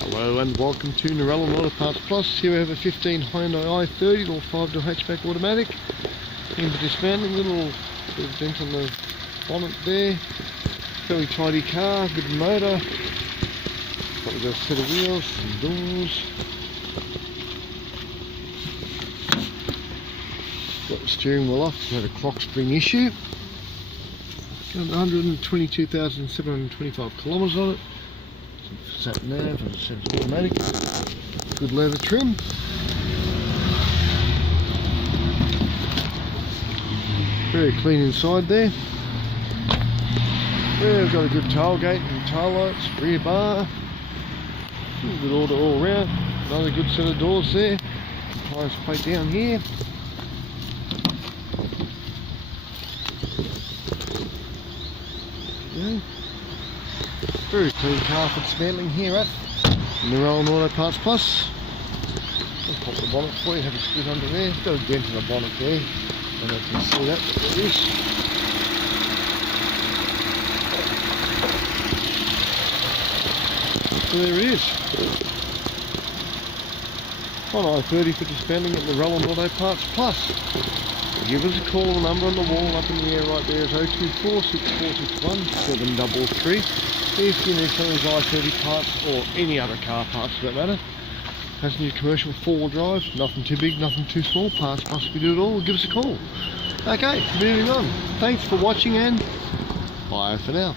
Hello and welcome to Narellan Auto Parts Plus. Here we have a 15 Hyundai I30 or 5-door hatchback automatic. In the dismantling, little bit of dent on the bonnet there. Very tidy car, good motor. Got a set of wheels, some doors. Got the steering wheel off, had a clock spring issue. Got 122,725 kilometres on it. Sat nav, as I said, it's automatic. Good leather trim. Very clean inside there. We've got a good tailgate and tail lights, rear bar. Good order all round. Another good set of doors there. Highest plate down here. Okay. Very clean car for dismantling here at Narellan Auto Parts Plus. I'll pop the bonnet for you, have a split under there. Got a dent in the bonnet there. I don't know if you can see that, but there is. So there it is. On I30 for dismantling at Narellan Auto Parts Plus. Give us a call. The number on the wall up in the air right there is 024 6461 733. If you need some of these I30 parts or any other car parts for that matter, passenger commercial 4-wheel drive, nothing too big, nothing too small, parts plus we do it all, give us a call. Okay, moving on. Thanks for watching and bye for now.